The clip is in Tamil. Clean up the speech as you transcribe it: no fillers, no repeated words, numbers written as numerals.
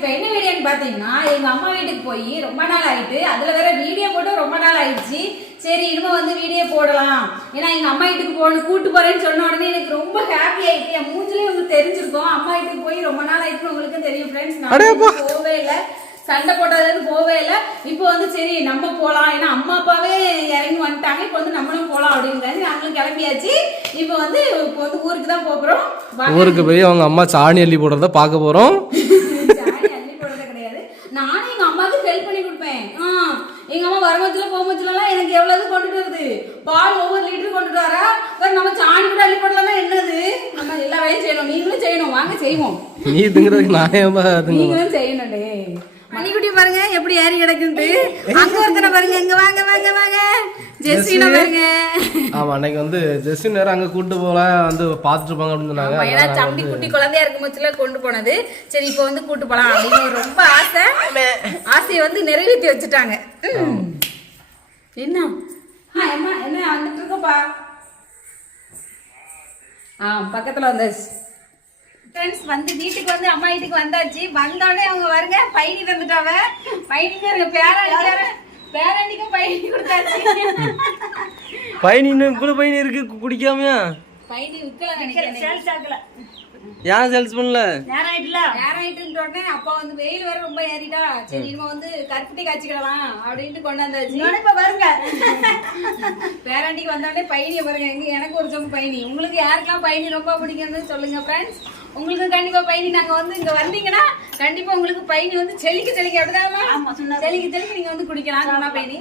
இப்போ என்ன வீடியோன்னு பார்த்தீங்கன்னா எங்க அம்மா வீட்டுக்கு போய் ரொம்ப நாள் ஆயிட்டு, அதுல வேற வீடியோ போட்டு ரொம்ப நாள் ஆயிடுச்சு. சரி இனிமே வந்து வீடியோ போடலாம், ஏன்னா எங்க அம்மா வீட்டுக்கு கூட்டு போறேன்னு சொன்ன உடனே எனக்கு ரொம்ப ஹாப்பி ஆயிட்டு. என் மூஞ்சிலே உங்களுக்கு தெரிஞ்சிருக்கும், அம்மா வீட்டுக்கு போய் ரொம்ப நாள் ஆயிட்டு உங்களுக்கும் தெரியும் ஃப்ரெண்ட்ஸ். நான் போவே இல்லை, சண்டை போட்டதுலேருந்து போவே இல்லை. இப்போ வந்து சரி நம்ம போகலாம், ஏன்னா அம்மா அப்பாவே இறங்கி வந்துட்டாங்க, இப்போ வந்து நம்மளும் போகலாம் அப்படிங்கிறது நாங்களும் கிளம்பியாச்சு. இப்போ வந்து ஊருக்கு தான் போகிறோம். ஊருக்கு போய் அவங்க அம்மா சாணி அள்ளி போடுறத பார்க்க போகிறோம். சாணி அள்ளி போடுறது கிடையாது, நானும் எங்கள் அம்மாவுக்கு ஹெல்ப் பண்ணி கொடுப்பேன். எங்க அம்மா வருமத்துல போகும்போதுலாம் எனக்கு எவ்வளவு கொண்டுட்டு வருது, பால் ஒவ்வொரு லிட்டர் கொண்டுட்டு வரா. நம்ம சாணி கூட அள்ளி போடலாம், என்னது நம்ம எல்லா வேலையும் செய்யணும், நீங்களும் செய்யணும், வாங்க செய்வோம். நீ திங்கிறதுக்கு நாயமா நீங்களும் செய்யணும்டே. மணிக்குட்டி பாருங்க எப்படி ஏறி கிடக்குது, அங்க ஒருத்தனை பாருங்க, இங்க வாங்க வாங்க வாங்க ஜெஸ்வினா பாருங்க. ஆமா, அன்னைக்கு வந்து ஜெஸ்வின் நேரம் அங்க கூட்டு போல வந்து பாத்துட்டு இருப்பாங்க அப்படின்னு சொன்னாங்க. ஏன்னா தம்பி குட்டி குழந்தையா இருக்கும் போச்சுல கொண்டு போனது, சரி இப்போ வந்து கூட்டு போலாம் அப்படின்னு ரொம்ப ஆசையை வந்து நிறைவேற்றி வச்சுட்டாங்க. என்ன என்ன வந்துட்டு இருக்கப்பா? பக்கத்துல வந்தாச்சு ஃப்ரெண்ட்ஸ். வந்து வீட்டுக்கு வந்து அம்மா வீட்டுக்கு வந்தாச்சு. வந்தோடனே அவங்க வருங்க பைனி தந்துட்டாவ. பைனிக்கு பேரண்டிக்கும் பைனி கொடுத்தாச்சு. பைனி இன்னும் கூட பைனி இருக்கு குடிக்காமையா? பைனி விற்கல நினைக்கிறேன். ஏன் சேல்ஸ் பண்ணல? நேராயிட்டு உடனே அப்பா வந்து வெயில் வேற ரொம்ப ஏறிட்டா, சரி இனிமே வந்து கருப்பட்டி காய்ச்சிக்கலாம் அப்படின்ட்டு கொண்டு வந்தாச்சு. இப்ப வருங்க பேராண்டிக்கு வந்தோடனே பைனியை பாருங்க, எனக்கு ஒரு ஜம்பு பைனி. உங்களுக்கு யாருக்கெல்லாம் பைனி ரொம்ப பிடிக்கும்னு சொல்லுங்க ஃப்ரெண்ட்ஸ். உங்களுக்கு கண்டிப்பா பைனி, நாங்க வந்து இங்க வந்தீங்கன்னா கண்டிப்பா உங்களுக்கு பைனி வந்து செலிக்க அப்படிதான் செலிக்க நீங்க வந்து குடிக்கலாம் பைனி.